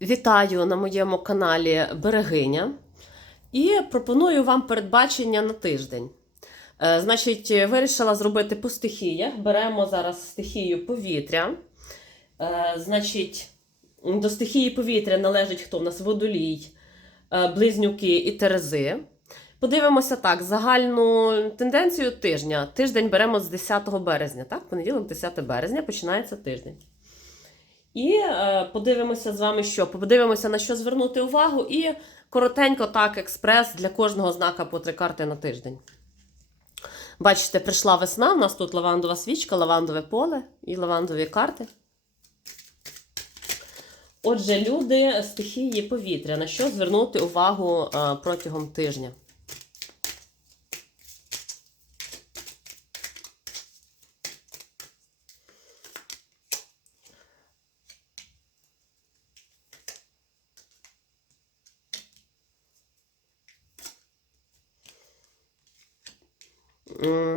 Вітаю на моєму каналі Берегиня і пропоную вам передбачення на тиждень. Е, Значить, вирішила зробити по стихіях. Беремо зараз стихію повітря. Е, Значить, до стихії повітря належить хто в нас водолій, е, близнюки і терези. Подивимося так: загальну тенденцію тижня. Тиждень беремо з 10 березня. Так, понеділок, 10 березня починається тиждень. І е, подивимося з вами, що подивимося на що звернути увагу, і коротенько так, експрес для кожного знака по три карти на тиждень. Бачите, прийшла весна. У нас тут лавандова свічка, лавандове поле і лавандові карти. Отже, люди стихії повітря. На що звернути увагу е, протягом тижня?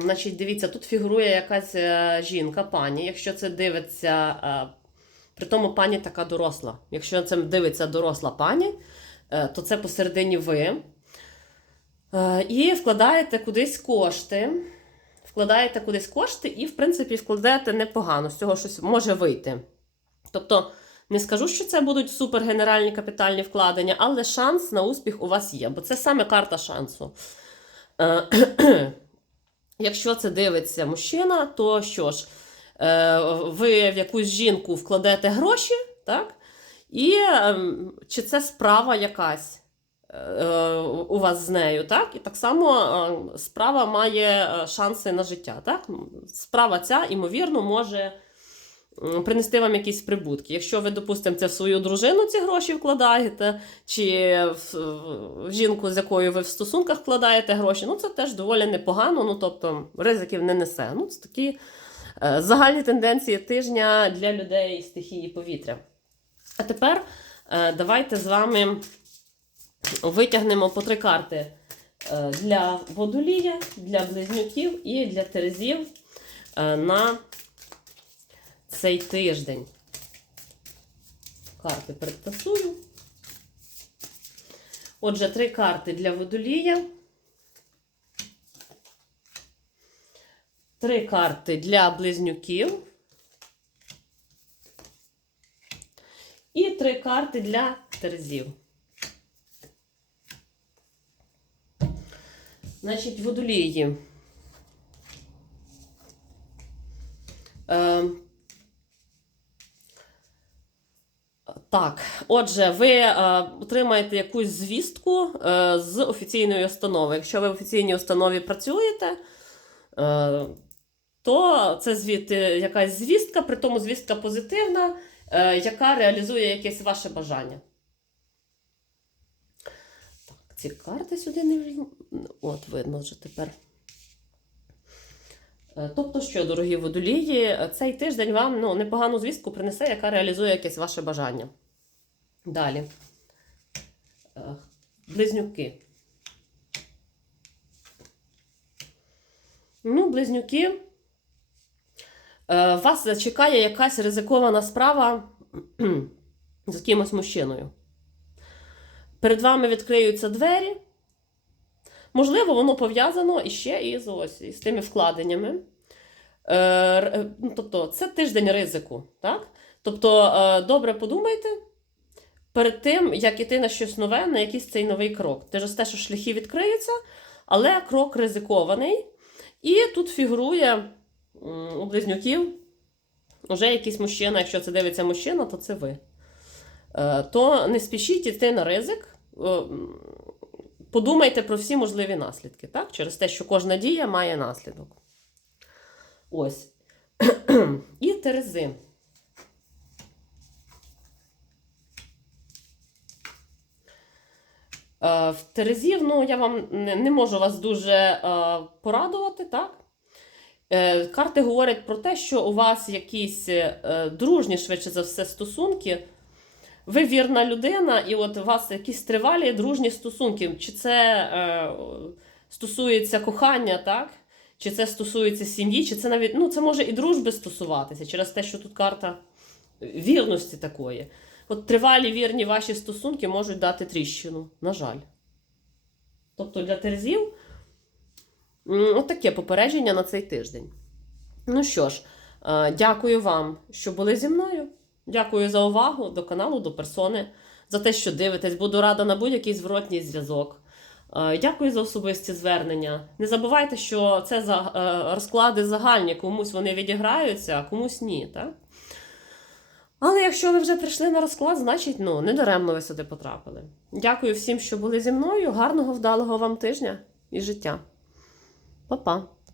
Значить, дивіться, тут фігурує якась е, жінка, пані. Якщо це дивиться, е, при тому пані така доросла. Якщо це дивиться доросла пані, е, то це посередині ви. І вкладаєте кудись кошти. Вкладаєте кудись кошти і, в принципі, вкладаєте непогано, з цього щось може вийти. Тобто, не скажу, що це будуть супергенеральні капітальні вкладення, але шанс на успіх у вас є, бо це саме карта шансу. Е, Якщо це дивиться мужчина, то що ж, е, ви в якусь жінку вкладете гроші, так? І ем, чи це справа якась е, у вас з нею, так? І так само е, справа має е, шанси на життя, так? Справа ця, ймовірно, може принести вам якісь прибутки. Якщо ви, допустимо, це в свою дружину ці гроші вкладаєте, чи в, в жінку, з якою ви в стосунках вкладаєте гроші, ну це теж доволі непогано, ну тобто ризиків не несе. Ну, це такі е, загальні тенденції тижня для людей стихії повітря. А тепер е, давайте з вами витягнемо по три карти е, для водолія, для близнюків і для терезів е, на цей тиждень. Карти перетасую. Отже, три карти для водолія. Три карти для близнюків. І три карти для терезів. Значить, водолії. Е, Так, отже, ви е, отримаєте якусь звістку е, з офіційної установи. Якщо ви в офіційній установі працюєте, е, то це звід, е, якась звістка, при тому звістка позитивна, е, яка реалізує якесь ваше бажання. Так, ці карти сюди не. От, видно вже тепер. Е, Тобто, що, дорогі водолії, е, цей тиждень вам ну, непогану звістку принесе, яка реалізує якесь ваше бажання. Далі. Е, Близнюки. Ну, близнюки. Вас чекає якась ризикована справа з якимось мужчиною. Перед вами відкриються двері. Можливо, воно пов'язано іще із ось із тими вкладеннями. Е, ну, тобто, це тиждень ризику. Так? Тобто, е, добре подумайте перед тим, як іти на щось нове, на якийсь цей новий крок. Через те, що шляхи відкриються, але крок ризикований. І тут фігурує у близнюків вже якийсь мужчина. Якщо це дивиться мужчина, то це ви. Е, То не спішіть іти на ризик. Подумайте про всі можливі наслідки, так? Через те, що кожна дія має наслідок. Ось. І терези. Е, В Терезів, ну, я вам не, не можу вас дуже е, порадувати, так? Е, карти говорять про те, що у вас якісь е, дружні, швидше за все, стосунки. Ви вірна людина, і от у вас якісь тривалі дружні стосунки. Чи це е, стосується кохання, так? Чи це стосується сім'ї, чи це навіть ну, це може і дружби стосуватися через те, що тут карта вірності такої. от тривалі вірні ваші стосунки можуть дати тріщину. На жаль. Тобто для терезів м, от таке попередження на цей тиждень. Ну що ж, е, дякую вам, що були зі мною. Дякую за увагу до каналу, до персони, за те, що дивитесь. Буду рада на будь-який зворотній зв'язок. Е, Дякую за особисті звернення. Не забувайте, що це е, розклади загальні, комусь вони відіграються, а комусь ні. Так? Але якщо ви вже прийшли на розклад, значить ну, не даремно ви сюди потрапили. Дякую всім, що були зі мною. Гарного, вдалого вам тижня і життя. Па-па!